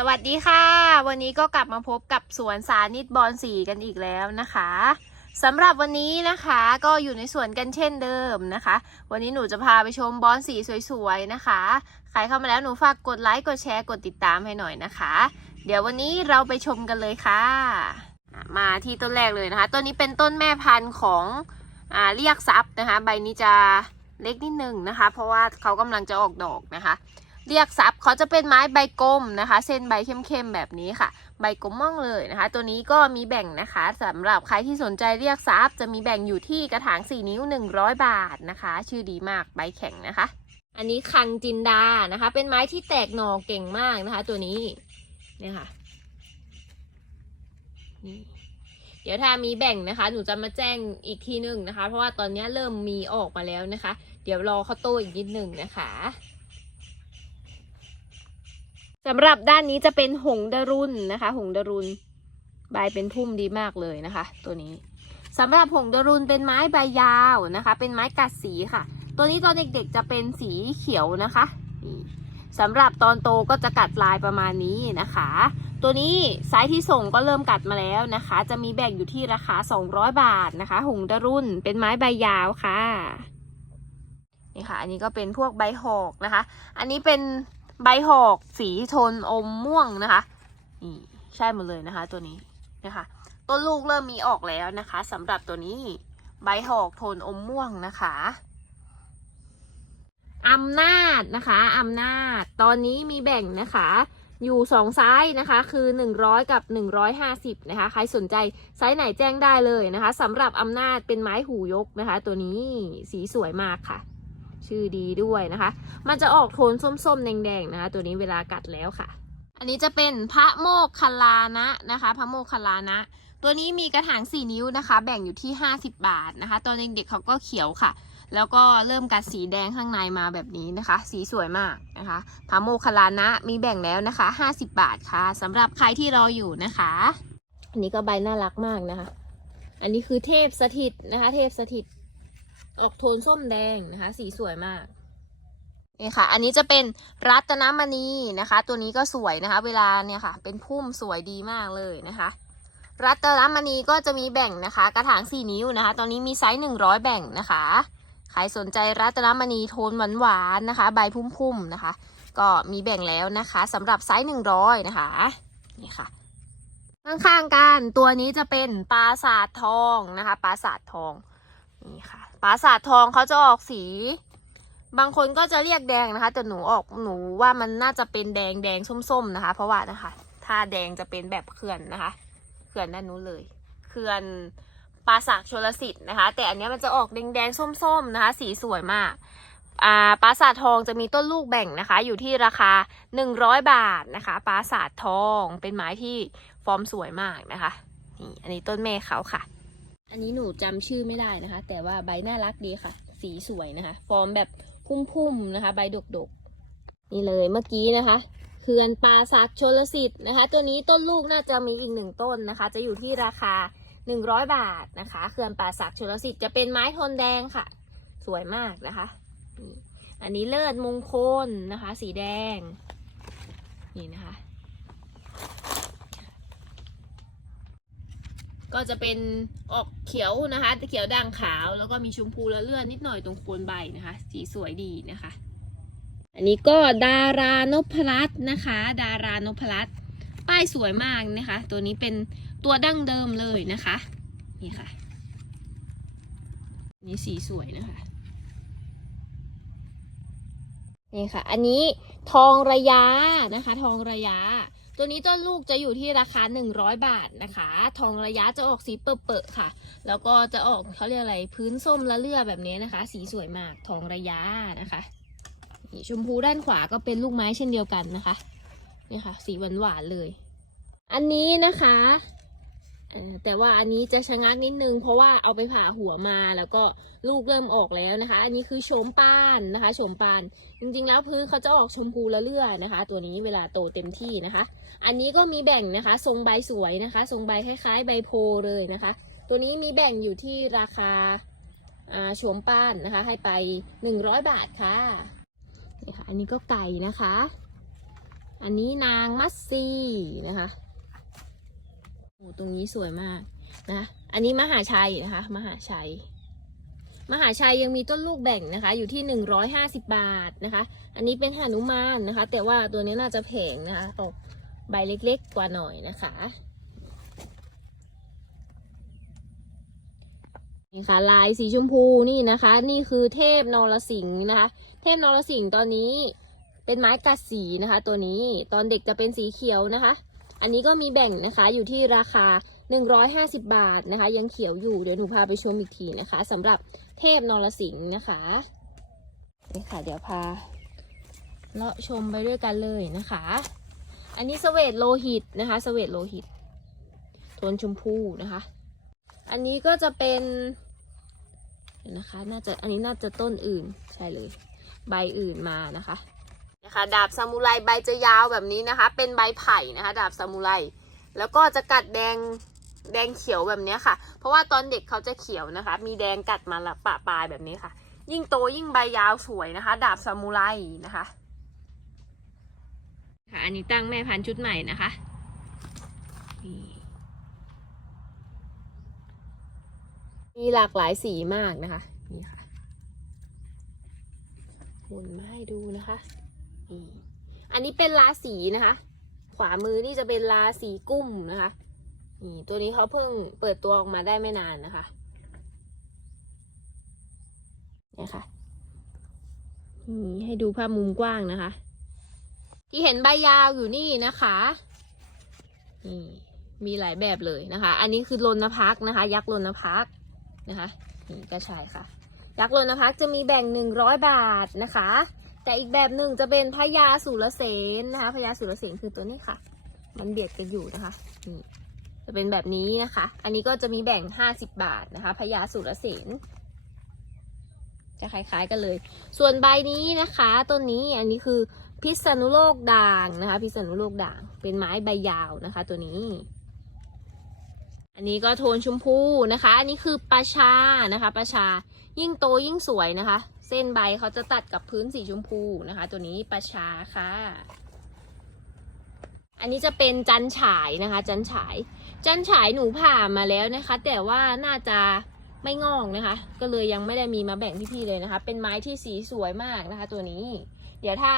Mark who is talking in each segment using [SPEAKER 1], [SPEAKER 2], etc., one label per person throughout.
[SPEAKER 1] สวัสดีค่ะ วันนี้ก็กลับมาพบกับสวนสานิตบอลสีกันอีกแล้วนะคะสำหรับวันนี้นะคะก็อยู่ในสวนกันเช่นเดิมนะคะ วันนี้หนูจะพาไปชมบอลสีสวยๆนะคะ ใครเข้ามาแล้วหนูฝากกดไลค์กดแชร์กดติดตามให้หน่อยนะคะ เดี๋ยววันนี้เราไปชมกันเลยค่ะอะมาที่ต้นแรกเลยนะคะต้นนี้เป็นต้นแม่พันธุ์ของอ่าเรียกซับนะคะ ใบนี้จะเล็กนิดนึงนะคะ เพราะว่าเขากำลังจะออกดอกนะคะ เรียกซับเขาจะเป็นไม้ใบกลมนะคะ เส้นใบเข้มๆแบบนี้ค่ะ ใบกลมม่องเลยนะคะ ตัวนี้ก็มีแบ่งนะคะสำหรับใครที่สนใจเรียกซับจะมีแบ่งอยู่ที่กระถาง 4 นิ้ว 100 บาทนะคะ ชื่อดีมากใบแข็งนะคะ อันนี้คังจินดานะคะ เป็นไม้ที่แตกหน่อเก่งมากนะคะ ตัวนี้เนี่ยค่ะนี่เดี๋ยวถ้ามีแบ่งนะคะ หนูจะมาแจ้งอีกทีหนึ่งนะคะ เพราะว่าตอนนี้เริ่มมีออกมาแล้วนะคะ เดี๋ยวรอเขาโตอีกนิดหนึ่งนะคะ สำหรับด้านนี้จะเป็นหงดรุนนะคะ หงดรุนใบเป็นพุ่มดีมากเลยนะคะ ตัวนี้สำหรับหงดรุนเป็นไม้ใบยาวนะคะ เป็นไม้กัดสีค่ะ ตัวนี้ตอนเด็กๆจะเป็นสีเขียวนะคะนี่สำหรับตอนโตก็จะกัดลายประมาณนี้นะคะ ตัวนี้ไซส์ที่ส่งก็เริ่มกัดมาแล้วนะคะ จะมีแบ่งอยู่ที่ราคา 200 บาทนะคะ หงดรุนเป็นไม้ใบยาวค่ะนี่ค่ะ อันนี้ก็เป็นพวกใบหอกนะคะ อันนี้เป็น ใบหอกสีโทนอมม่วงนะคะ นี่ใช่หมดเลยนะคะ ตัวนี้นะคะ ต้นลูกเริ่มมีออกแล้วนะคะสำหรับตัวนี้ใบหอกโทนอมม่วงนะคะอำนาจนะคะอำนาจ ตอนนี้มีแบ่งนะคะ อยู่สองไซส์นะคะ คือ 100 กับ 150 นะคะ ใครสนใจไซส์ไหนแจ้งได้เลยนะคะสำหรับอำนาจเป็นไม้หูยกนะคะ ตัวนี้สีสวยมากค่ะ ชื่อดีด้วยนะคะ มันจะออกโทนส้มๆ แดงๆนะคะ ตัวนี้เวลากัดแล้วค่ะ อันนี้จะเป็นพระโมกคลานะนะคะ พระโมกคลานะ ตัวนี้มีกระถาง 4 นิ้วนะคะ แบ่งอยู่ที่ 50 บาทนะคะ ตอนเด็กๆเขาก็เขียวค่ะ แล้วก็เริ่มกัดสีแดงข้างในมาแบบนี้นะคะ สีสวยมากนะคะ พระโมคคลานะมีแบ่งแล้วนะคะ 50 บาทค่ะสำหรับใครที่รออยู่นะคะ อันนี้ก็ใบน่ารักมากนะคะ อันนี้คือเทพสถิตนะคะ เทพสถิต ออกโทนส้มแดงนะคะ สีสวยมากนี่ค่ะ อันนี้จะเป็นรัตนมณีนะคะ ตัวนี้ก็สวยนะคะ เวลาเนี่ยค่ะ เป็นพุ่มสวยดีมากเลยนะคะ รัตนมณีก็จะมีแบ่งนะคะ กระถาง4นิ้วนะคะ ตอนนี้มีไซส์100แบ่งนะคะ ใครสนใจรัตนมณีโทนหวานๆนะคะ ใบพุ่มๆนะคะ ก็มีแบ่งแล้วนะคะสำหรับไซส์100นะคะ นี่ค่ะข้างๆกันตัวนี้จะเป็นปราสาททองนะคะ ปราสาททองนี่ค่ะ ปราสาททองเขาจะออกสี บางคนก็จะเรียกแดงนะคะ แต่หนูออกหนูว่ามันน่าจะเป็นแดงแดงส้มๆนะคะ เพราะว่านะคะ ถ้าแดงจะเป็นแบบเขื่อนนะคะ เขื่อนด้านนู้นเลยเขื่อนปราสาทชลสิทธิ์นะคะ แต่อันนี้มันจะออกแดงแดงส้มๆนะคะ สีสวยมากอ่าปราสาททองจะมีต้นลูกแบ่งนะคะ อยู่ที่ราคา 100 บาทนะคะปราสาททองเป็นไม้ที่ฟอร์มสวยมากนะคะนี่อันนี้ต้นแม่เขาค่ะ อันนี้หนูจำชื่อไม่ได้นะคะ แต่ว่าใบน่ารักดีค่ะ สีสวยนะคะ ฟอร์มแบบพุ่มๆนะคะ ใบดกๆ นี่เลยเมื่อกี้นะคะเขื่อนปราสาทชลสิทธิ์นะคะ ตัวนี้ต้นลูกน่าจะมีอีกหนึ่งต้นนะคะ จะอยู่ที่ราคา 100 บาทนะคะเขื่อนป่าศักชลสิทธิ์จะเป็นไม้ทนแดงค่ะ สวยมากนะคะ อันนี้เลิศมงคลนะคะ สีแดง นี่นะคะ ก็จะเป็นออกเขียวนะคะเขียวด่างขาวแล้วก็มีชมพูและเลือดนิดหน่อยตรงโคนใบนะคะ สีสวยดีนะคะ อันนี้ก็ดารานพรัตน์นะคะ ดารานพรัตน์ป้ายสวยมากนะคะ ตัวนี้เป็นตัวดั้งเดิมเลยนะคะนี่ค่ะ นี่สีสวยนะคะ นี่ค่ะ อันนี้ทองระยะนะคะ ทองระยะ ตัวนี้ต้นลูกจะอยู่ที่ราคา 100 บาทนะคะ ทองระยะจะออกสีเปอะๆค่ะ แล้วก็จะออกเขาเรียกอะไรพื้นส้มละเลือแบบนี้นะคะ สีสวยมากทองระยะนะคะนี่ชมพูด้านขวาก็เป็นลูกไม้เช่นเดียวกันนะคะนี่ค่ะ สีหวานๆเลย อันนี้นะคะ แต่ว่าอันนี้จะชะงักนิดนึง เพราะว่าเอาไปผ่าหัวมาแล้วก็ลูกเริ่มออกแล้วนะคะ อันนี้คือโฉมปานนะคะโฉมปาน จริงๆแล้วพื้นเขาจะออกชมพูละเลื่อนะคะ ตัวนี้เวลาโตเต็มที่นะคะ อันนี้ก็มีแบ่งนะคะ ทรงใบสวยนะคะ ทรงใบคล้ายๆ ใบโพเลยนะคะ ตัวนี้มีแบ่งอยู่ที่ราคาอ่าโฉมปานนะคะ ให้ไป 100 บาทค่ะนี่ค่ะ อันนี้ก็ไก่นะคะ อันนี้นางมัสซีนะคะ โอ้ตรงนี้สวยมากนะ อันนี้มหาชัยนะคะ มหาชัย มหาชัยยังมีต้นลูกแบ่งนะคะ อยู่ที่หนึ่งร้อยห้าสิบบาทนะคะ อันนี้เป็นหนุมานนะคะ แต่ว่าตัวนี้น่าจะแพงนะคะออกใบเล็กๆกว่าหน่อยนะคะนี่ค่ะลายสีชมพูนี่นะคะ นี่คือเทพนรสิงห์นะคะ เทพนรสิงห์ตอนนี้เป็นไม้กัดสีนะคะ ตัวนี้ตอนเด็กจะเป็นสีเขียวนะคะ อันนี้ก็มีแบ่งนะคะอยู่ที่ราคา 150 บาทนะคะ ยังเขียวอยู่เดี๋ยวหนูพาไปชมอีกทีนะคะสำหรับเทพนรสิงห์นะคะนี่ค่ะ เดี๋ยวพาเลาะชมไปด้วยกันเลยนะคะ อันนี้สเวตโลหิตนะคะสเวตโลหิตโทนชมพูนะคะ อันนี้ก็จะเป็นนะคะ น่าจะ อันนี้น่าจะต้นอื่น ใช่เลย ใบอื่นมานะคะ นะคะดาบซามูไรใบจะยาวแบบนี้นะคะ เป็นใบไผ่นะคะ ดาบซามูไรแล้วก็จะกัดแดงแดงเขียวแบบนี้ค่ะ เพราะว่าตอนเด็กเขาจะเขียวนะคะ มีแดงกัดมาละปะปลายแบบนี้ค่ะ ยิ่งโตยิ่งใบยาวสวยนะคะ ดาบซามูไรนะคะค่ะอันนี้ตั้งแม่พันธุ์ชุดใหม่นะคะมีหลากหลายสีมากนะคะ นี่ค่ะหมุนมาให้ดูนะคะ อันนี้เป็นลาสีนะคะ ขวามือนี่จะเป็นลาสีกุ้มนะคะนี่ตัวนี้เขาเพิ่งเปิดตัวออกมาได้ไม่นานนะคะเนี่ยค่ะนี่ให้ดูภาพมุมกว้างนะคะ ที่เห็นใบยาวอยู่นี่นะคะนี่มีหลายแบบเลยนะคะ อันนี้คือลนพักนะคะ ยักษ์ลนพักนะคะนี่กระชายค่ะ ยักษ์ลนพักจะมีแบ่งหนึ่งร้อยบาทนะคะ แต่อีกแบบหนึ่งจะเป็นพญาสุรเสนนะคะพญาสุรเสนคือตัวนี้ค่ะ มันเบียดกันอยู่นะคะนี่จะเป็นแบบนี้นะคะ อันนี้ก็จะมีแบ่งห้าสิบบาทนะคะพญาสุรเสนจะคล้ายๆกันเลย ส่วนใบนี้นะคะต้นนี้อันนี้คือพิษณุโลกด่างนะคะ พิษณุโลกด่าง เป็นไม้ใบยาวนะคะ ตัวนี้ อันนี้ก็โทนชมพูนะคะ อันนี้คือปลาชานะคะปลาชายิ่งโตยิ่งสวยนะคะ เส้นใบเขาจะตัดกับพื้นสีชมพูนะคะ ตัวนี้ปลาชาค่ะ อันนี้จะเป็นจันฉายนะคะ จันฉาย จันฉายหนูผ่ามาแล้วนะคะ แต่ว่าน่าจะไม่งอกนะคะ ก็เลยยังไม่ได้มีมาแบ่งพี่ๆเลยนะคะ เป็นไม้ที่สีสวยมากนะคะ ตัวนี้ เดี๋ยวถ้า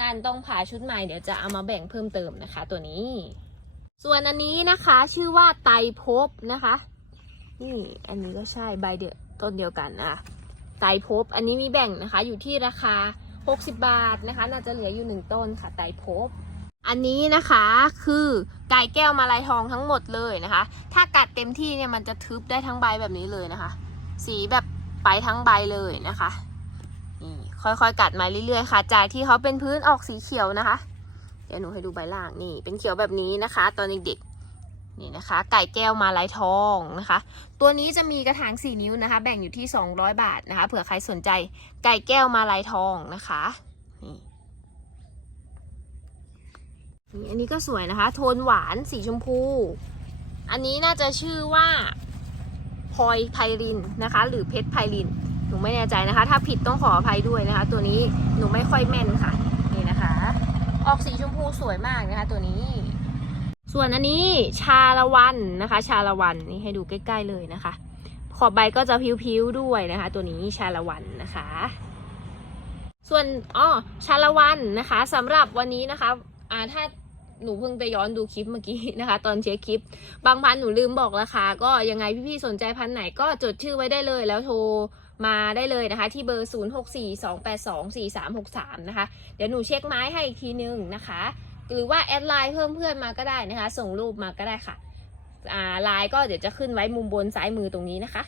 [SPEAKER 1] นานต้องผ่าชุดใหม่เดี๋ยวจะเอามาแบ่งเพิ่มเติมนะคะ ตัวนี้ ส่วนอันนี้นะคะชื่อว่าไตรภพนะคะนี่อันนี้ก็ใช่ใบเดียวต้นเดียวกันนะะ ไตรภพอันนี้มีแบ่งนะคะ อยู่ที่ราคา 60 บาทนะคะ น่าจะเหลืออยู่หนึ่งต้นค่ะไตรภพอันนี้นะคะคือไก่แก้วมาลายทองทั้งหมดเลยนะคะ ถ้ากัดเต็มที่เนี่ยมันจะทึบได้ทั้งใบแบบนี้เลยนะคะ สีแบบไปทั้งใบเลยนะคะนี่ค่อยๆ กัดมาเรื่อยๆ ค่ะจากที่เขาเป็นพื้นออกสีเขียวนะคะ เดี๋ยวหนูให้ดูใบล่างนี่ เป็นเขียวแบบนี้นะคะ ตอนเด็กๆ นี่นะคะ ไก่แก้วมาลายทองนะคะ ตัวนี้จะมีกระถางสี่นิ้วนะคะ แบ่งอยู่ที่ 200 บาทนะคะ เผื่อใครสนใจไก่แก้วมาลายทองนะคะนี่นี่อันนี้ก็สวยนะคะ โทนหวานสีชมพู อันนี้น่าจะชื่อว่าพลอยไพรินนะคะ หรือเพชรไพริน หนูไม่แน่ใจนะคะ ถ้าผิดต้องขออภัยด้วยนะคะ ตัวนี้หนูไม่ค่อยแม่นค่ะ นี่นะคะ ออกสีชมพูสวยมากนะคะ ตัวนี้ ส่วนอันนี้ชาละวันนะคะ ชาละวันนี่ให้ดูใกล้ ๆ เลยนะคะ ขอบใบก็จะพิ้วๆด้วยนะคะ ตัวนี้ชาละวันนะคะ ส่วนอ๋อชาละวันนะคะสำหรับวันนี้นะคะอ่าถ้าหนูเพิ่งไปย้อนดูคลิปเมื่อกี้นะคะ ตอนเช็คคลิป บางพันหนูลืมบอกราคาก็ยังไงพี่ๆสนใจพันไหนก็จดชื่อไว้ได้เลยแล้วโทรมาได้เลยนะคะ ที่เบอร์ 0642824363 นะคะ เดี๋ยวหนูเช็คไม้ให้อีกทีนึงนะคะ หรือว่าแอดไลน์เพิ่มเพื่อนมาก็ได้นะคะ ส่งรูปมาก็ได้ค่ะไลน์ก็เดี๋ยวจะขึ้นไว้มุมบนซ้ายมือตรงนี้นะคะ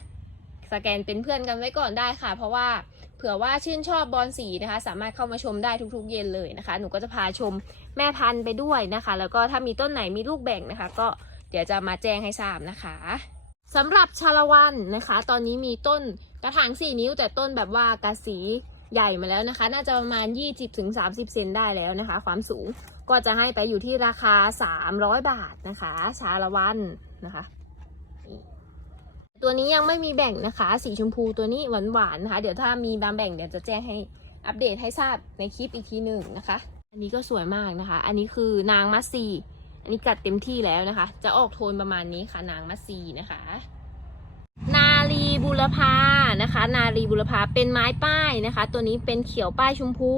[SPEAKER 1] สแกนเป็นเพื่อนกันไว้ก่อนได้ค่ะ เพราะว่าเผื่อว่าชื่นชอบบอลสีนะคะ สามารถเข้ามาชมได้ทุกๆ เย็นเลยนะคะ หนูก็จะพาชมแม่พันธุ์ไปด้วยนะคะ แล้วก็ถ้ามีต้นไหนมีลูกแบ่งนะคะ ก็เดี๋ยวจะมาแจ้งให้ทราบนะคะสำหรับชาละวันนะคะ ตอนนี้มีต้นกระถาง 4 นิ้วแต่ต้นแบบว่ากระสี ใหญ่มาแล้วนะคะ น่าจะประมาณ 20-30 เซนได้แล้วนะคะ ความสูงก็จะให้ไปอยู่ที่ราคา 300 บาทนะคะ ชาละวันนะคะ ตัวนี้ยังไม่มีแบ่งนะคะ สีชมพูตัวนี้หวานๆนะคะ เดี๋ยวถ้ามีบางแบ่งเดี๋ยวจะแจ้งให้อัปเดตให้ทราบในคลิปอีกทีหนึ่งนะคะ อันนี้ก็สวยมากนะคะ อันนี้คือนางมัสซีอันนี้กัดเต็มที่แล้วนะคะ จะออกโทนประมาณนี้ค่ะนางมัสซีนะคะ นาลีบุรพา นะคะ นาลีบุรพาเป็นไม้ป้ายนะคะ ตัวนี้เป็นเขียวป้ายชมพู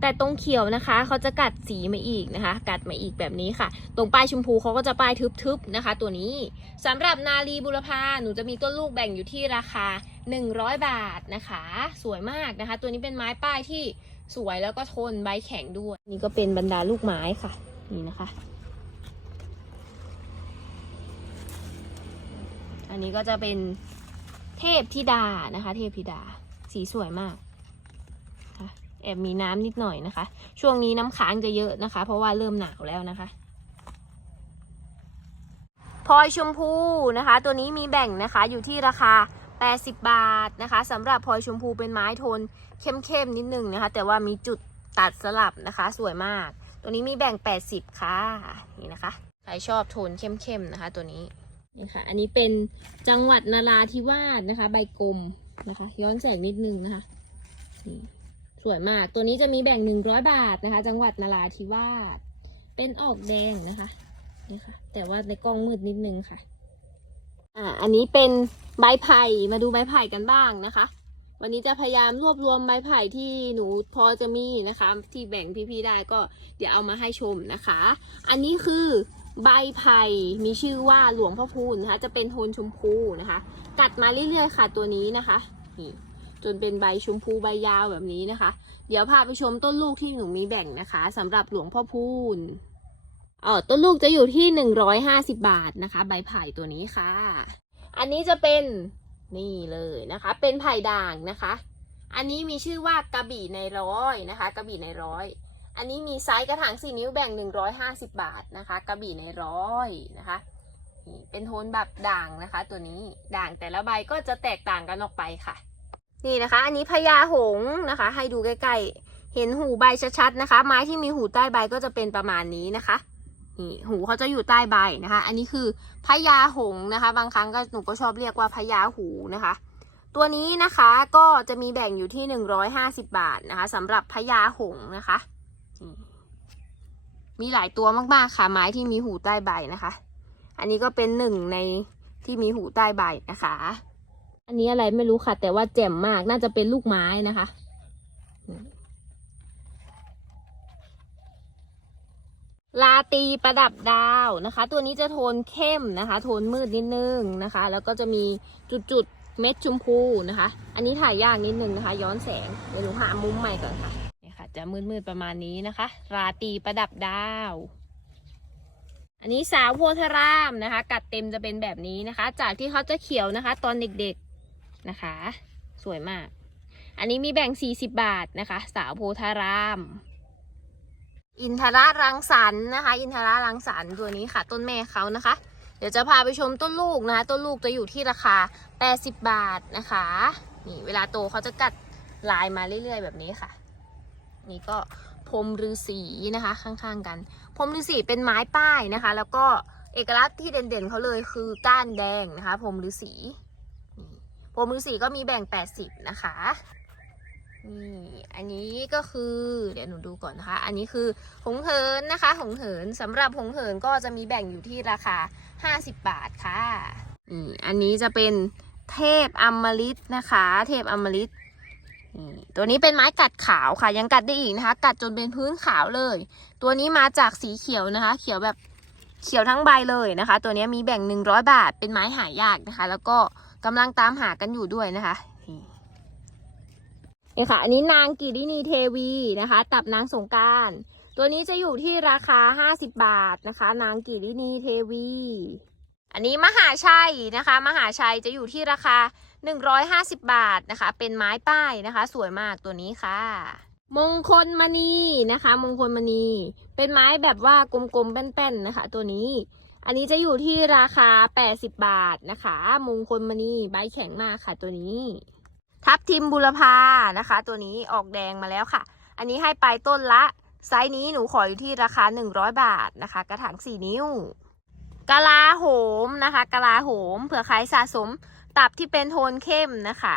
[SPEAKER 1] แต่ตรงเขียวนะคะเขาจะกัดสีมาอีกนะคะ กัดมาอีกแบบนี้ค่ะ ตรงป้ายชมพูเขาก็จะป้ายทึบๆนะคะ ตัวนี้สำหรับนาลีบุรพาหนูจะมีต้นลูกแบ่งอยู่ที่ราคา 100 บาทนะคะ สวยมากนะคะ ตัวนี้เป็นไม้ป้ายที่สวยแล้วก็ทนใบแข็งด้วย นี่ก็เป็นบรรดาลูกไม้ค่ะ นี่นะคะอันนี้ก็จะเป็น พธิดานะคะ เทพธิดา สีสวยมากแอบมีน้ำนิดหน่อยนะคะ ช่วงนี้น้ำค้างจะเยอะนะคะ เพราะว่าเริ่มหนาวแล้วนะคะพลอยชมพูนะคะ ตัวนี้มีแบ่งนะคะอยู่ที่ราคา 80 บาทนะคะสำหรับพลอยชมพูเป็นไม้โทนเข้มๆนิดนึงนะคะ แต่ว่ามีจุดตัดสลับนะคะ สวยมาก ตัวนี้มีแบ่ง 80 ค่ะ นี่นะคะ ใครชอบโทนเข้มๆนะคะ ตัวนี้ นี่ค่ะ อันนี้เป็นจังหวัดนาราธิวาสนะคะ ใบกลมนะคะ ย้อนแสงนิดนึงนะคะนี่สวยมาก ตัวนี้จะมีแบ่ง100บาทนะคะ จังหวัดนาราธิวาส เป็นออกแดงนะคะ นี่ค่ะ แต่ว่าในกล้องมืดนิดนึงค่ะ อ่า อันนี้เป็นใบไผ่ มาดูใบไผ่กันบ้างนะคะ วันนี้จะพยายามรวบรวมใบไผ่ที่หนูพอจะมีนะคะ ที่แบ่งพี่ๆได้ก็เดี๋ยวเอามาให้ชมนะคะ อันนี้คือ ใบไผ่มีชื่อว่าหลวงพ่อพูนนะคะ จะเป็นโทนชมพูนะคะ กัดมาเรื่อยๆค่ะตัวนี้นะคะนี่จนเป็นใบชมพูใบยาวแบบนี้นะคะ เดี๋ยวพาไปชมต้นลูกที่หนูมีแบ่งนะคะสำหรับหลวงพ่อพูนเออต้นลูกจะอยู่ที่หนึ่งร้อยห้าสิบบาทนะคะ ใบไผ่ตัวนี้ค่ะ อันนี้จะเป็นนี่เลยนะคะ เป็นไผ่ด่างนะคะ อันนี้มีชื่อว่ากระบี่ในร้อยนะคะ กระบี่ในร้อย อันนี้มีไซส์กระถางสี่นิ้วแบ่งหนึ่งร้อยห้าสิบาทนะคะ กระบี่ในร้อยนะคะนี่เป็นโทนแบบด่างนะคะ ตัวนี้ด่างแต่ละใบก็จะแตกต่างกันออกไปค่ะ นี่นะคะ อันนี้พญาหงนะคะ ให้ดูใกล้ๆ เห็นหูใบชัดๆนะคะ ไม้ที่มีหูใต้ใบก็จะเป็นประมาณนี้นะคะนี่หูเขาจะอยู่ใต้ใบนะคะ อันนี้คือพญาหงนะคะ บางครั้งก็หนูก็ชอบเรียกว่าพญาหูนะคะ ตัวนี้นะคะก็จะมีแบ่งอยู่ที่หนึ่งร้อยห้าสิบบาทนะคะสำหรับพญาหงนะคะ มีหลายตัวมากๆค่ะไม้ที่มีหูใต้ใบนะคะ อันนี้ก็เป็นหนึ่งในที่มีหูใต้ใบนะคะ อันนี้อะไรไม่รู้ค่ะ แต่ว่าแจ่มมากน่าจะเป็นลูกไม้นะคะ ลาตีประดับดาวนะคะ ตัวนี้จะโทนเข้มนะคะ โทนมืดนิดนึงนะคะ แล้วก็จะมีจุดๆเม็ดชมพูนะคะ อันนี้ถ่ายยากนิดนึงนะคะ ย้อนแสงเดี๋ยวหนูหามุมใหม่ก่อนค่ะ จะมืดๆประมาณนี้นะคะ ราตีประดับดาว อันนี้สาวโพธารามนะคะ กัดเต็มจะเป็นแบบนี้นะคะ จากที่เขาจะเขียวนะคะ ตอนเด็กๆนะคะ สวยมาก อันนี้มีแบ่ง 40 บาทนะคะ สาวโพธาราม อินทรารังสรรค์นะคะ อินทรารังสรรค์ตัวนี้ค่ะ ต้นแม่เขานะคะ เดี๋ยวจะพาไปชมต้นลูกนะคะ ต้นลูกจะอยู่ที่ราคา 80 บาทนะคะนี่เวลาโตเขาจะกัดลายมาเรื่อยๆ แบบนี้ค่ะ นี่ก็พรมฤาษีนะคะ ข้างๆกัน พรมฤาษีเป็นไม้ป้ายนะคะ แล้วก็เอกลักษณ์ที่เด่นๆเขาเลยคือก้านแดงนะคะพรมฤาษีนี่พรมฤาษีก็มีแบ่ง 80 นะคะนี่อันนี้ก็คือเดี๋ยวหนูดูก่อนนะคะ อันนี้คือหงเหินนะคะ หงเหินสำหรับหงเหินก็จะมีแบ่งอยู่ที่ราคา 50 บาทค่ะอันนี้จะเป็นเทพอมฤตนะคะ เทพอมฤต ตัวนี้เป็นไม้กัดขาวค่ะ ยังกัดได้อีกนะคะ กัดจนเป็นพื้นขาวเลย ตัวนี้มาจากสีเขียวนะคะ เขียวแบบเขียวทั้งใบเลยนะคะ ตัวนี้มีแบ่ง100บาท เป็นไม้หายากนะคะ แล้วก็กำลังตามหากันอยู่ด้วยนะคะนี่ค่ะ อันนี้นางกิรินีเทวีนะคะ ตับนางสงการ ตัวนี้จะอยู่ที่ราคา50บาทนะคะ นางกิรินีเทวี อันนี้มหาชัยนะคะ มหาชัยจะอยู่ที่ราคา 150 บาทนะคะ เป็นไม้ป้ายนะคะ สวยมากตัวนี้ค่ะ มงคลมณีนะคะ มงคลมณี เป็นไม้แบบว่ากลมๆแป้นๆนะคะ ตัวนี้ อันนี้จะอยู่ที่ราคา 80 บาทนะคะ มงคลมณีใบแข็งมากค่ะ ตัวนี้ ทับทิมบุรพานะคะ ตัวนี้ออกแดงมาแล้วค่ะ อันนี้ให้ไปต้นละไซส์นี้หนูขออยู่ที่ราคา 100 บาทนะคะ กระถาง 4 นิ้วกะลาโหมนะคะกะลาโหมเผื่อใครสะสม ตับที่เป็นโทนเข้มนะคะ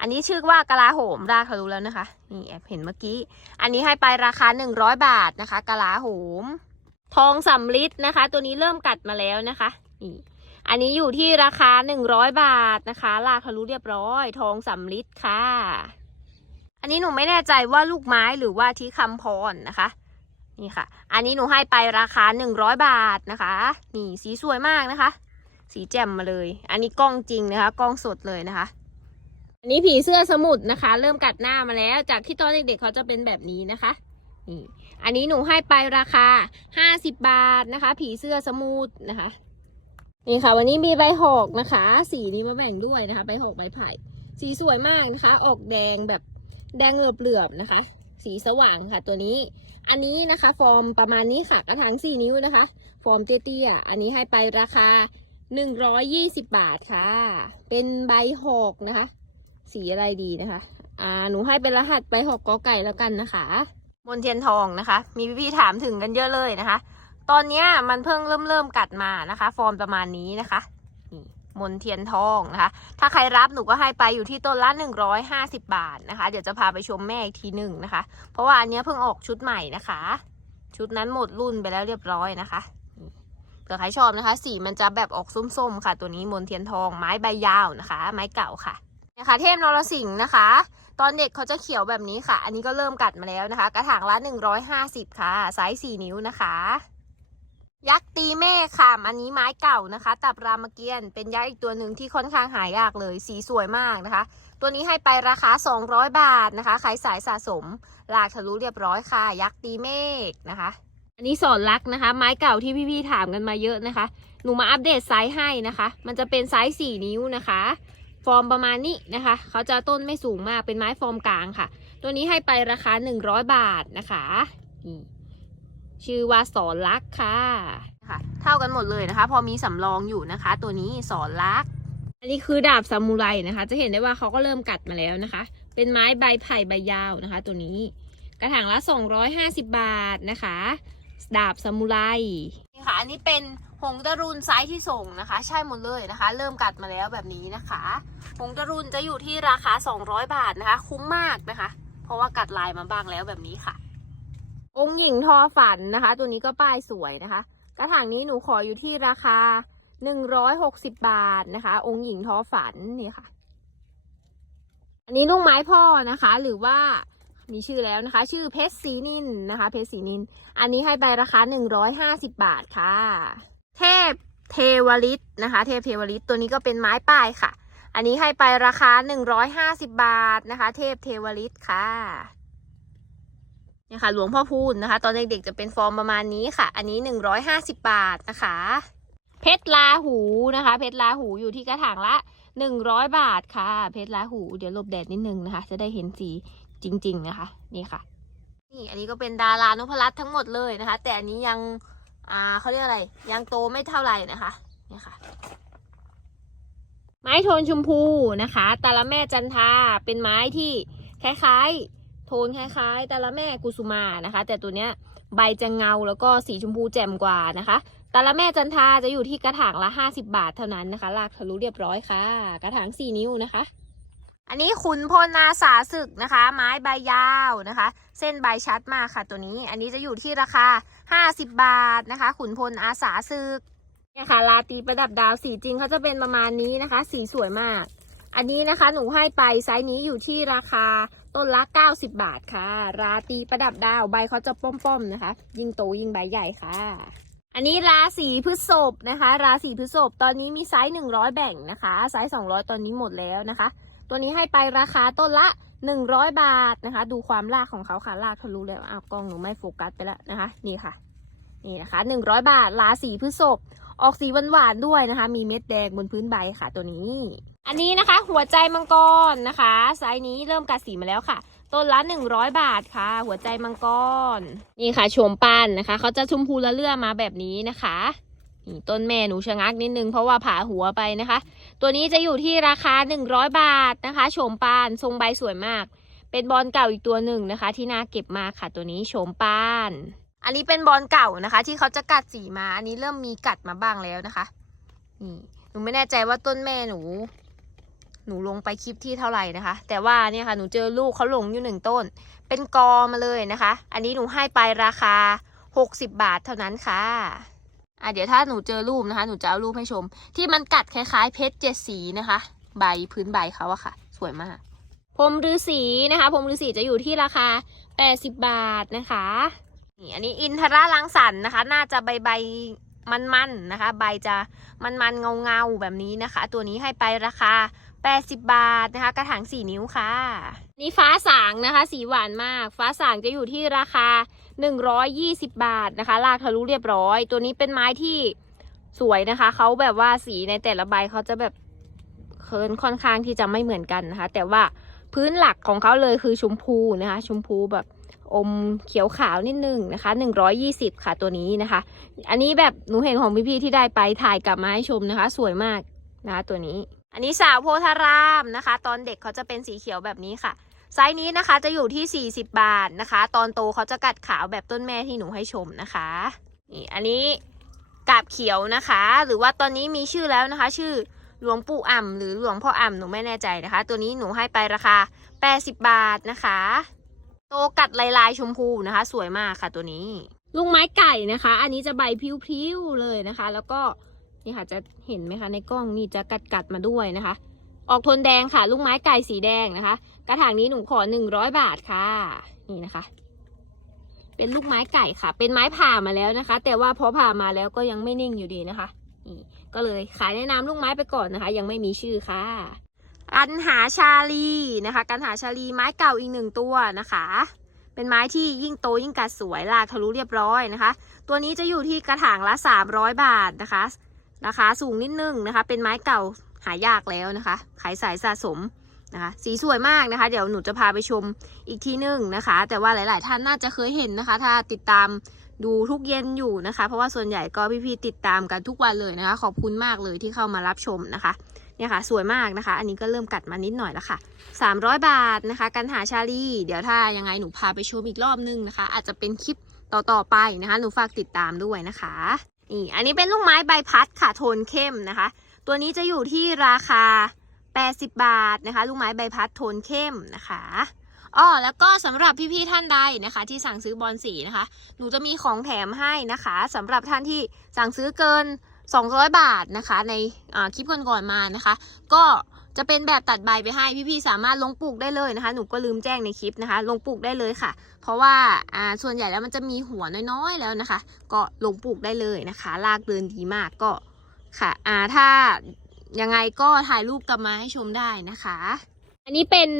[SPEAKER 1] อันนี้ชื่อว่ากะลาโหมราคารู้แล้วนะคะ นี่แอบเห็นเมื่อกี้ อันนี้ให้ไปราคา 100 บาทนะคะกะลาโหม ทองสำลิดนะคะ ตัวนี้เริ่มกัดมาแล้วนะคะนี่อันนี้อยู่ที่ราคา 100 บาทนะคะราคารู้เรียบร้อย ทองสำลิดค่ะ อันนี้หนูไม่แน่ใจว่าลูกไม้หรือว่าที่คำพรนะคะนี่ค่ะ อันนี้หนูให้ไปราคา 100 บาทนะคะ นี่สีสวยมากนะคะ สีแจ่มมาเลย อันนี้กล้องจริงนะคะ กล้องสดเลยนะคะ อันนี้ผีเสื้อสมุทรนะคะ เริ่มกัดหน้ามาแล้ว จากที่ตอนเด็กๆเขาจะเป็นแบบนี้นะคะนี่อันนี้หนูให้ไปราคา50บบาทนะคะ ผีเสื้อสมุทรนะคะนี่ค่ะ วันนี้มีใบหอกนะคะ สีนี้มาแบ่งด้วยนะคะ ใบหอกใบไผ่ สีสวยมากนะคะ ออกแดงแบบแดงเหลือบๆนะคะ สีสว่างค่ะตัวนี้ อันนี้นะคะ ฟอร์มประมาณนี้ค่ะ กระถางสี่นิ้วนะคะ ฟอร์มเตี้ยๆอันนี้ให้ไปราคา 120บาทค่ะ เป็นใบหอกนะคะ สีอะไรดีนะคะ อ่า หนูให้เป็นรหัสใบหอกกอไก่แล้วกันนะคะ มนเทียนทองนะคะ มีพี่ๆถามถึงกันเยอะเลยนะคะ ตอนเนี้ยมันเพิ่งเริ่มเริ่มกัดมานะคะ ฟอร์มประมาณนี้นะคะนี่มนเทียนทองนะคะ ถ้าใครรับหนูก็ให้ไปอยู่ที่ต้นละ 150 บาทนะคะ เดี๋ยวจะพาไปชมแม่อีกทีหนึ่งนะคะ เพราะว่าอันเนี้ยเพิ่งออกชุดใหม่นะคะ ชุดนั้นหมดรุ่นไปแล้วเรียบร้อยนะคะ เผื่อใครชอบนะคะ สีมันจะแบบออกส้มๆค่ะ ตัวนี้มนเทียนทองไม้ใบยาวนะคะ ไม้เก่าค่ะนะคะเทพนรสิงห์นะคะ ตอนเด็กเขาจะเขียวแบบนี้ค่ะ อันนี้ก็เริ่มกัดมาแล้วนะคะ กระถางละ 150 ค่ะไซส์4นิ้วนะคะ ยักษ์ตีเมฆค่ะ อันนี้ไม้เก่านะคะ ตับรามเกียรติเป็นยักษ์อีกตัวหนึ่งที่ค่อนข้างหายากเลย สีสวยมากนะคะ ตัวนี้ให้ไปราคา 200 บาทนะคะ ใครสายสะสมลากทะลุเรียบร้อยค่ะ ยักษ์ตีเมฆนะคะ อันนี้สอนรักนะคะ ไม้เก่าที่พี่ๆถามกันมาเยอะนะคะ หนูมาอัปเดตไซส์ให้นะคะ มันจะเป็นไซส์4นิ้วนะคะ ฟอร์มประมาณนี้นะคะ เขาจะต้นไม่สูงมากเป็นไม้ฟอร์มกลางค่ะ ตัวนี้ให้ไปราคา100บาทนะคะนี่ชื่อว่าสอนรักค่ะค่ะเท่ากันหมดเลยนะคะ พอมีสำรองอยู่นะคะ ตัวนี้สอนรัก อันนี้คือดาบซามูไรนะคะ จะเห็นได้ว่าเขาก็เริ่มกัดมาแล้วนะคะ เป็นไม้ใบไผ่ใบยาวนะคะ ตัวนี้ กระถางละ 250 บาทนะคะ ดาบซามูไรนี่ค่ะ อันนี้เป็นหงส์ตะรุนไซส์ที่ส่งนะคะ ใช่หมดเลยนะคะ เริ่มกัดมาแล้วแบบนี้นะคะ หงส์ตะรุนจะอยู่ที่ราคา 200 บาทนะคะ คุ้มมากนะคะ เพราะว่ากัดลายมาบ้างแล้วแบบนี้ค่ะ องค์หญิงทอฝันนะคะ ตัวนี้ก็ป้ายสวยนะคะ กระถางนี้หนูขออยู่ที่ราคา 160 บาทนะคะ องค์หญิงทอฝันนี่ค่ะ อันนี้ลูกไม้พ่อนะคะ หรือว่า มีชื่อแล้วนะคะ ชื่อเพชรสีนินนะคะ เพชรสีนิน อันนี้ให้ใบราคา150บาทค่ะ เทพเทวลิตนะคะ เทพเทวลิตตัวนี้ก็เป็นไม้ป้ายค่ะ อันนี้ให้ไปราคา150บาทนะคะ เทพเทวลิตค่ะเนี่ยค่ะหลวงพ่อพูนนะคะ ตอนเด็กๆจะเป็นฟอร์มประมาณนี้ค่ะ อันนี้150บาทนะคะ เพชรลาหูนะคะ เพชรลาหูอยู่ที่กระถางละ100บาทค่ะ เพชรลาหู เดี๋ยวหลบแดดนิดนึงนะคะ จะได้เห็นสี จริง ๆ นะคะ นี่ค่ะ นี่อันนี้ก็เป็นดารานพรัตน์ทั้งหมดเลยนะคะ แต่อันนี้ยังอ่าเขาเรียกอะไรยังโตไม่เท่าไหร่นะคะนี่ค่ะ ไม้โทนชมพูนะคะตาละแม่จันทาเป็นไม้ที่คล้ายๆ โทนคล้ายๆตาละแม่กุสุมานะคะ แต่ตัวเนี้ยใบจะเงาแล้วก็สีชมพูแจ่มกว่านะคะตาละแม่จันทาจะอยู่ที่กระถางละ 50 บาทเท่านั้นนะคะลากทะลุเรียบร้อยค่ะ กระถาง 4 นิ้วนะคะ อันนี้ขุนพลนาสาศึกนะคะ ไม้ใบยาวนะคะ เส้นใบชัดมากค่ะตัวนี้ อันนี้จะอยู่ที่ราคา 50 บาทนะคะ ขุนพลอาสาศึกเนี่ยค่ะลาตีประดับดาวสีจริงเขาจะเป็นประมาณนี้นะคะ สีสวยมาก อันนี้นะคะหนูให้ไปไซส์นี้อยู่ที่ราคาต้นละ 90 บาทค่ะ ราตีประดับดาวใบเขาจะป้อมๆนะคะ ยิ่งโตยิ่งใบใหญ่ค่ะ อันนี้ราศีพฤษภนะคะ ราศีพฤษภตอนนี้มีไซส์100 แบ่งนะคะ ไซส์200 ตอนนี้หมดแล้วนะคะ ตัวนี้ให้ไปราคาต้นละ 100 บาทนะคะ ดูความลากของเขาค่ะลากทะลุแล้วอ้าวกล้องหนูไม่โฟกัสไปแล้วนะคะ นี่ค่ะ นี่นะคะ 100 บาทราศีพฤษภออกสีหวานๆด้วยนะคะ มีเม็ดแดงบนพื้นใบค่ะ ตัวนี้ อันนี้นะคะ หัวใจมังกรนะคะไซส์นี้เริ่มกัดสีมาแล้วค่ะต้นละ 100 บาทค่ะ หัวใจมังกรนี่ค่ะโฉมปานนะคะ เขาจะชมพูละเลื่อมาแบบนี้นะคะนี่ต้นแม่หนูชะงักนิดนึงเพราะว่าผ่าหัวไปนะคะ ตัวนี้จะอยู่ที่ราคา 100 บาทนะคะ โฉมปานทรงใบสวยมาก เป็นบอลเก่าอีกตัวหนึ่งนะคะ ที่น่าเก็บมาค่ะตัวนี้โฉมปาน อันนี้เป็นบอลเก่านะคะ ที่เขาจะกัดสีมา อันนี้เริ่มมีกัดมาบ้างแล้วนะคะ นี่หนูไม่แน่ใจว่าต้นแม่หนู หนูลงไปคลิปที่เท่าไหร่นะคะ แต่ว่าเนี่ยค่ะหนูเจอลูกเขาหลงอยู่หนึ่งต้น เป็นกอมาเลยนะคะ อันนี้หนูให้ไปราคา 60 บาทเท่านั้นค่ะ อะเดี๋ยวถ้าหนูเจอรูปนะคะ หนูจะเอารูปให้ชม ที่มันกัดคล้ายๆ เพชรเจ็ดสีนะคะ ใบพื้นใบเขาอะค่ะ สวยมากพรมฤาษีนะคะพรมฤาษีจะอยู่ที่ราคา 80 บาทนะคะนี่อันนี้อินทราลังสรรค์นะคะ น่าจะใบใบมันๆนะคะ ใบจะมันๆเงาๆแบบนี้นะคะ ตัวนี้ให้ไปราคา 80 บาทนะคะ กระถาง 4 นิ้วค่ะ นี่ฟ้าสางนะคะ สีหวานมาก ฟ้าสางจะอยู่ที่ราคา 120 บาทนะคะลากทะลุเรียบร้อย ตัวนี้เป็นไม้ที่สวยนะคะเขาแบบว่าสีในแต่ละใบเขาจะแบบเคินค่อนข้างที่จะไม่เหมือนกันนะคะ แต่ว่าพื้นหลักของเขาเลยคือชมพูนะคะ ชมพูแบบอมเขียวขาวนิดนึงนะคะ 120 ค่ะตัวนี้นะคะ อันนี้แบบหนูเห็นของพี่ๆที่ได้ไปถ่ายกลับมาให้ชมนะคะ สวยมากนะคะตัวนี้ อันนี้สาวโพธารามนะคะ ตอนเด็กเขาจะเป็นสีเขียวแบบนี้ค่ะ ไซส์นี้นะคะจะอยู่ที่ 40 บาทนะคะ ตอนโตเขาจะกัดขาวแบบต้นแม่ที่หนูให้ชมนะคะนี่อันนี้กาบเขียวนะคะ หรือว่าตอนนี้มีชื่อแล้วนะคะ ชื่อหลวงปู่อ่ำหรือหลวงพ่ออ่ำหนูไม่แน่ใจนะคะ ตัวนี้หนูให้ไปราคา 80 บาทนะคะโตกัดลายลายชมพูนะคะ สวยมากค่ะตัวนี้ ลูกไม้ไก่นะคะ อันนี้จะใบพิ้วๆเลยนะคะ แล้วก็นี่ค่ะจะเห็นไหมคะในกล้องนี่จะกัดกัดมาด้วยนะคะ ออกโทนแดงค่ะ ลูกไม้ไก่สีแดงนะคะ กระถางนี้หนูขอหนึ่งร้อยบาทค่ะ นี่นะคะ เป็นลูกไม้ไก่ค่ะ เป็นไม้ผ่ามาแล้วนะคะ แต่ว่าพอผ่ามาแล้วก็ยังไม่นิ่งอยู่ดีนะคะนี่ก็เลยขายแนะนำลูกไม้ไปก่อนนะคะ ยังไม่มีชื่อค่ะ กันหาชาลีนะคะ กันหาชาลีไม้เก่าอีกหนึ่งตัวนะคะ เป็นไม้ที่ยิ่งโตยิ่งกัดสวยลากทะลุเรียบร้อยนะคะ ตัวนี้จะอยู่ที่กระถางละ 300 บาทนะคะราคาสูงนิดนึงนะคะ เป็นไม้เก่าายากแล้วนะคะ ขายสายสะสมนะคะ สีสวยมากนะคะ เดี๋ยวหนูจะพาไปชมอีกทีนึงนะคะ แต่ว่าหลาย ๆ ท่านน่าจะเคยเห็นนะคะ ถ้าติดตามดูทุกเย็นอยู่นะคะ เพราะว่าส่วนใหญ่ก็พี่ๆติดตามกันทุกวันเลยนะคะ ขอบคุณมากเลยที่เข้ามารับชมนะคะเนี่ยค่ะสวยมากนะคะ อันนี้ก็เริ่มกัดมานิดหน่อยแล้วค่ะ 300 บาทนะคะ กันหาชาลีเดี๋ยวถ้ายังไงหนูพาไปชมอีกรอบนึงนะคะ อาจจะเป็นคลิปต่อๆไปนะคะ หนูฝากติดตามด้วยนะคะนี่อันนี้เป็นลูกไม้ใบพัดค่ะโทนเข้มนะคะ ตัวนี้จะอยู่ที่ราคา 80 บาทนะคะ ลูกไม้ใบพัดโทนเข้มนะคะอ้อแล้วก็สำหรับพี่ๆท่านใดนะคะ ที่สั่งซื้อบอลสีนะคะ หนูจะมีของแถมให้นะคะสำหรับท่านที่สั่งซื้อเกิน 200 บาทนะคะ ในคลิปก่อนๆมานะคะ ก็จะเป็นแบบตัดใบไปให้พี่ๆสามารถลงปลูกได้เลยนะคะ หนูก็ลืมแจ้งในคลิปนะคะ ลงปลูกได้เลยค่ะ เพราะว่าอ่าส่วนใหญ่แล้วมันจะมีหัวน้อยๆแล้วนะคะ ก็ลงปลูกได้เลยนะคะรากเดินดีมากก็ ค่ะอ่าถ้ายังไงก็ถ่ายรูปกลับมาให้ชมได้นะคะ อันนี้เป็น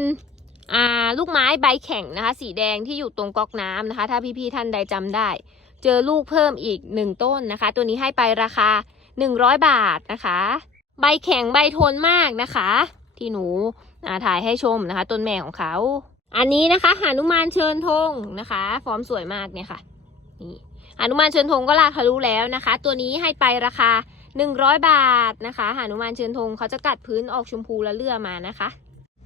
[SPEAKER 1] อ่าลูกไม้ใบแข็งนะคะ สีแดงที่อยู่ตรงก๊อกน้ำนะคะ ถ้าพี่ๆท่านใดจำได้ เจอลูกเพิ่มอีกหนึ่งต้นนะคะ ตัวนี้ให้ไปราคา 100 บาทนะคะ ใบแข็งใบทนมากนะคะ ที่หนูถ่ายให้ชมนะคะ ต้นแม่ของเขา อันนี้นะคะหานุมานเชิญธงนะคะ ฟอร์มสวยมากเนี่ยค่ะนี่หานุมานเชิญธงก็ลากทะลุแล้วนะคะ ตัวนี้ให้ไปราคา 100 บาทนะคะหานุมานเชิญธงเขาจะกัดพื้นออกชมพูและเลื่อมานะคะ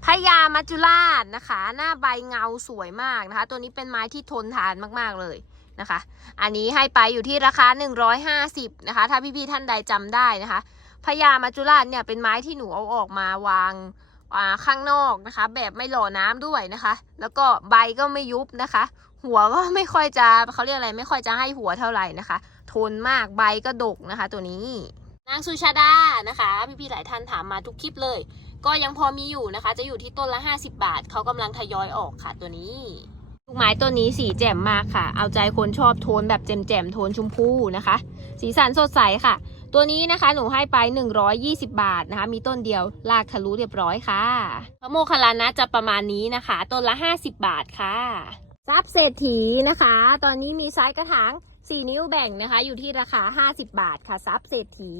[SPEAKER 1] พญามัจจุราชนะคะ หน้าใบเงาสวยมากนะคะ ตัวนี้เป็นไม้ที่ทนทานมากๆเลยนะคะ อันนี้ให้ไปอยู่ที่ราคา 150นะคะ ถ้าพี่ๆท่านใดจำได้นะคะพญามัจจุราชเนี่ยเป็นไม้ที่หนูเอาออกมาวางอ่าข้างนอกนะคะ แบบไม่หล่อน้ำด้วยนะคะ แล้วก็ใบก็ไม่ยุบนะคะ หัวก็ไม่ค่อยจะเขาเรียกอะไรไม่ค่อยจะให้หัวเท่าไหร่นะคะ ทนมากใบก็ดกนะคะตัวนี้ นางสุชาดานะคะ พี่ๆหลายท่านถามมาทุกคลิปเลย ก็ยังพอมีอยู่นะคะ จะอยู่ที่ต้นละ 50 บาทเขากำลังทยอยออกค่ะตัวนี้ลูกไม้ต้นนี้สีแจ่มมากค่ะ เอาใจคนชอบโทนแบบแจ่มๆโทนชมพูนะคะ สีสันสดใสค่ะ ตัวนี้นะคะหนูให้ไป 120 บาทนะคะ มีต้นเดียวลากทะลุเรียบร้อยค่ะพระโมคคัลลานะจะประมาณนี้นะคะ ต้นละ 50 บาทค่ะ ซับเศรษฐีนะคะ ตอนนี้มีไซส์กระถาง 4 นิ้วแบ่งนะคะ อยู่ที่ราคา 50 บาทค่ะซับเศรษฐี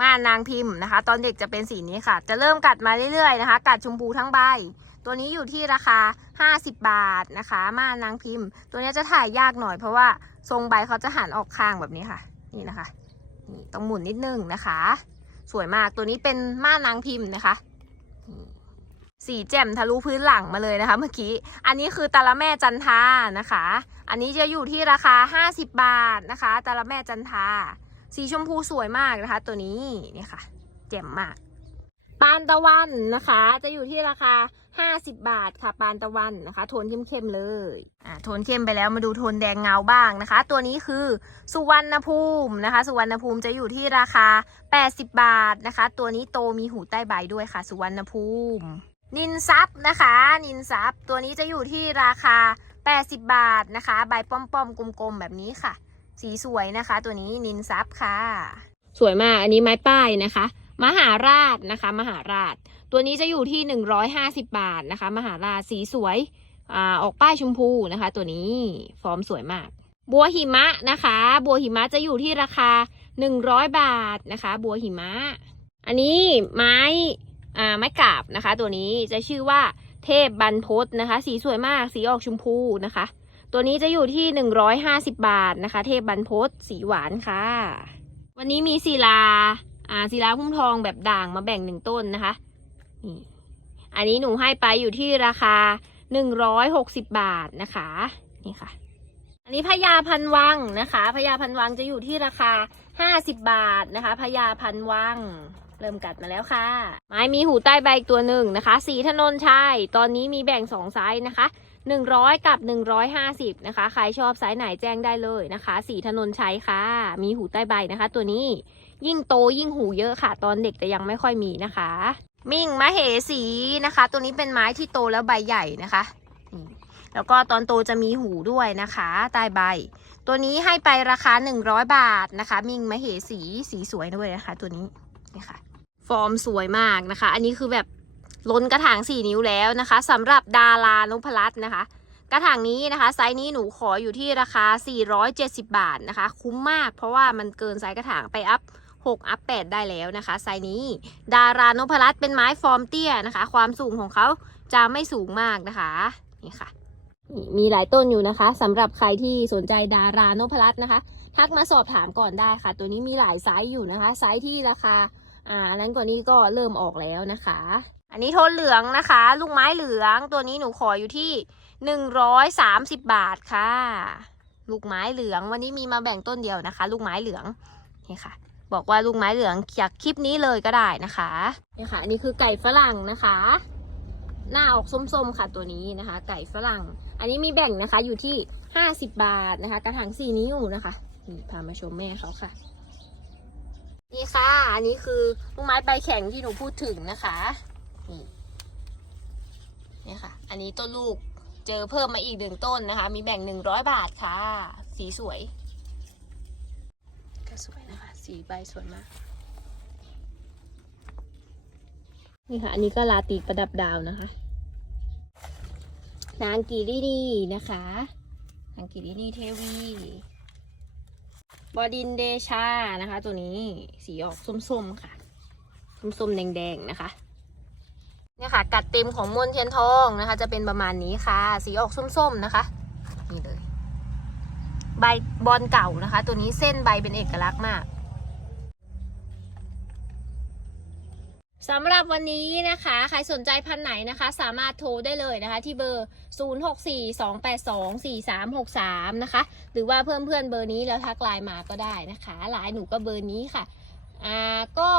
[SPEAKER 1] มานางพิมพ์นะคะ ตอนเด็กจะเป็นสีนี้ค่ะ จะเริ่มกัดมาเรื่อยๆนะคะ กัดชมพูทั้งใบ ตัวนี้อยู่ที่ราคา 50 บาทนะคะม่านางพิมพ์ ตัวนี้จะถ่ายยากหน่อยเพราะว่าทรงใบเขาจะหันออกข้างแบบนี้ค่ะ นี่นะคะนี่ต้องหมุนนิดนึงนะคะ สวยมากตัวนี้เป็นม่านางพิมพ์นะคะ สีแจ่มทะลุพื้นหลังมาเลยนะคะ เมื่อกี้ อันนี้คือตาละแม่จันทานะคะ อันนี้จะอยู่ที่ราคา 50 บาทนะคะตาละแม่จันทา สีชมพูสวยมากนะคะ ตัวนี้นี่ค่ะ แจ่มมาก ปานตะวันนะคะ จะอยู่ที่ราคา 50 บาทค่ะ ปานตะวันนะคะ โทนเข้มๆเลยอ่าโทนเข้มไปแล้วมาดูโทนแดงเงาบ้างนะคะ ตัวนี้คือสุวรรณภูมินะคะ สุวรรณภูมิจะอยู่ที่ราคา 80 บาทนะคะ ตัวนี้โตมีหูใต้ใบด้วยค่ะ สุวรรณภูมิ นินซับนะคะ นินซับตัวนี้จะอยู่ที่ราคา 80 บาทนะคะ ใบป้อมๆ กลมๆ แบบนี้ค่ะ สีสวยนะคะ ตัวนี้นินซับค่ะ สวยมาก อันนี้ไม้ป้ายนะคะ มหาราชนะคะ มหาราช ตัวนี้จะอยู่ที่ 150 บาทนะคะ มหาราชสีสวยอ่าออกป้ายชมพูนะคะ ตัวนี้ฟอร์มสวยมาก บัวหิมะนะคะ บัวหิมะจะอยู่ที่ราคา 100 บาทนะคะ บัวหิมะ อันนี้ไม้ อ่าไม้กาบนะคะ ตัวนี้จะชื่อว่าเทพบรรพตนะคะ สีสวยมากสีออกชมพูนะคะ ตัวนี้จะอยู่ที่ 150 บาทนะคะ เทพบรรพตสีหวานค่ะ วันนี้มีศิลาอ่าศิลาพุ่มทองแบบด่างมาแบ่งหนึ่งต้นนะคะนี่อันนี้หนูให้ไปอยู่ที่ราคา 160 บาทนะคะนี่ค่ะ อันนี้พญาพันวังนะคะพญาพันวังจะอยู่ที่ราคา 50 บาทนะคะพญาพันวัง เริ่มกัดมาแล้วค่ะ ไม้มีหูใต้ใบอีกตัวหนึ่งนะคะ สีถนนชัยตอนนี้มีแบ่งสองไซส์นะคะ 100 กับ 150 นะคะ ใครชอบไซส์ไหนแจ้งได้เลยนะคะ สีถนนชัยค่ะ มีหูใต้ใบนะคะ ตัวนี้ยิ่งโตยิ่งหูเยอะค่ะ ตอนเด็กแต่ยังไม่ค่อยมีนะคะ มิ่งมะเหสีนะคะ ตัวนี้เป็นไม้ที่โตแล้วใบใหญ่นะคะแล้วก็ตอนโตจะมีหูด้วยนะคะใต้ใบ ตัวนี้ให้ไปราคา 100 บาทนะคะ มิ่งมะเหสีสีสวยด้วยนะคะ ตัวนี้นี่ค่ะ ฟอร์มสวยมากนะคะ อันนี้คือแบบล้นกระถาง 4 นิ้วแล้วนะคะสำหรับดารานพรัตน์นะคะ กระถางนี้นะคะ ไซส์นี้หนูขออยู่ที่ราคา 470 บาทนะคะ คุ้มมาก เพราะว่ามันเกินไซส์กระถางไปอัพ 6 อัพ 8 ได้แล้วนะคะ ไซส์นี้ ดารานพรัตน์เป็นไม้ฟอร์มเตี้ยนะคะ ความสูงของเขาจะไม่สูงมากนะคะนี่ค่ะ มีหลายต้นอยู่นะคะสำหรับใครที่สนใจดารานพรัตน์นะคะ ทักมาสอบถามก่อนได้ค่ะ ตัวนี้มีหลายไซส์อยู่นะคะ ไซส์ที่ราคา อ่าอันนั้นกว่านี้ก็เริ่มออกแล้วนะคะ อันนี้โทนเหลืองนะคะ ลูกไม้เหลืองตัวนี้หนูขออยู่ที่หนึ่งร้อยสามสิบบาทค่ะ ลูกไม้เหลืองวันนี้มีมาแบ่งต้นเดียวนะคะ ลูกไม้เหลืองนี่ค่ะ บอกว่าลูกไม้เหลืองจากคลิปนี้เลยก็ได้นะคะนี่ค่ะอันนี้คือไก่ฝรั่งนะคะ หน้าออกส้มๆค่ะตัวนี้นะคะ ไก่ฝรั่ง อันนี้มีแบ่งนะคะอยู่ที่ห้าสิบบาทนะคะ กระถางสี่นิ้วนะคะนี่พามาชมแม่เขาค่ะ นี่ค่ะ อันนี้คือลูกไม้ใบแข็งที่หนูพูดถึงนะคะ นี่นี่ค่ะ อันนี้ต้นลูกเจอเพิ่มมาอีกหนึ่งต้นนะคะ มีแบ่งหนึ่งร้อยบาทค่ะ สีสวย ก็สวยนะคะ สีใบสวยมาก นี่ค่ะ อันนี้ก็ลาตีประดับดาวนะคะ นางกีรีนีนะคะ นางกีรีนีเทวี บอดินเดชานะคะ ตัวนี้สีออกส้มๆค่ะ ส้มๆ แดงๆ นะคะเนี่ยค่ะ กัดเต็มของมนเทียนทองนะคะ จะเป็นประมาณนี้ค่ะ สีออกส้มๆ นะคะ นี่เลย ใบบอลเก่านะคะ ตัวนี้เส้นใบเป็นเอกลักษณ์มาก สำหรับวันนี้นะคะ ใครสนใจพันไหนนะคะ สามารถโทรได้เลยนะคะ ที่เบอร์ 0642824363 นะคะ หรือว่าเพิ่มเพื่อนเบอร์นี้แล้วทักไลน์มาก็ได้นะคะไลน์หนูก็เบอร์นี้ค่ะอ่าก็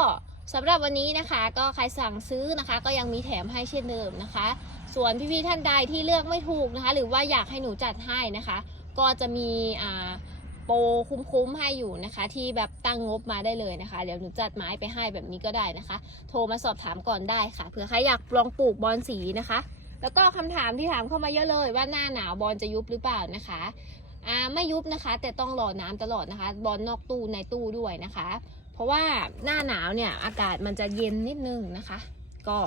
[SPEAKER 1] สำหรับวันนี้นะคะ ก็ใครสั่งซื้อนะคะ ก็ยังมีแถมให้เช่นเดิมนะคะ ส่วนพี่ๆท่านใดที่เลือกไม่ถูกนะคะ หรือว่าอยากให้หนูจัดให้นะคะ ก็จะมีอ่า โปรคุ้มๆให้อยู่นะคะ ที่แบบตั้งงบมาได้เลยนะคะ เดี๋ยวหนูจัดไม้ไปให้แบบนี้ก็ได้นะคะ โทรมาสอบถามก่อนได้ค่ะเผื่อใครอยากลองปลูกบอลสีนะคะ แล้วก็คำถามที่ถามเข้ามาเยอะเลยว่าหน้าหนาวบอลจะยุบหรือเปล่านะคะอ่าไม่ยุบนะคะ แต่ต้องรอน้ำตลอดนะคะ บอลนอกตู้ในตู้ด้วยนะคะ เพราะว่าหน้าหนาวเนี่ยอากาศมันจะเย็นนิดนึงนะคะ ก็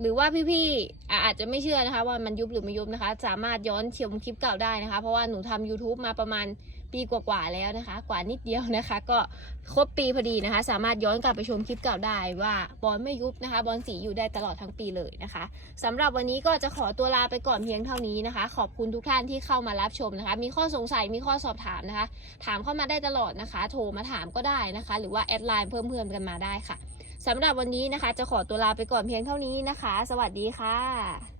[SPEAKER 1] หรือว่าพี่ๆอาจจะไม่เชื่อนะคะ ว่ามันยุบหรือไม่ยุบนะคะ สามารถย้อนชมคลิปเก่าได้นะคะ เพราะว่าหนูทำ YouTube มาประมาณ ปีกว่าๆแล้วนะคะ กว่านิดเดียวนะคะ ก็ครบปีพอดีนะคะ สามารถย้อนกลับไปชมคลิปเก่าได้ว่าบอลไม่ยุบนะคะ บอลสีอยู่ได้ตลอดทั้งปีเลยนะคะสำหรับวันนี้ก็จะขอตัวลาไปก่อนเพียงเท่านี้นะคะ ขอบคุณทุกท่านที่เข้ามารับชมนะคะ มีข้อสงสัยมีข้อสอบถามนะคะ ถามเข้ามาได้ตลอดนะคะ โทรมาถามก็ได้นะคะ หรือว่าแอดไลน์เพิ่มเพิ่มกันมาได้ค่ะสำหรับวันนี้นะคะ จะขอตัวลาไปก่อนเพียงเท่านี้นะคะ สวัสดีค่ะ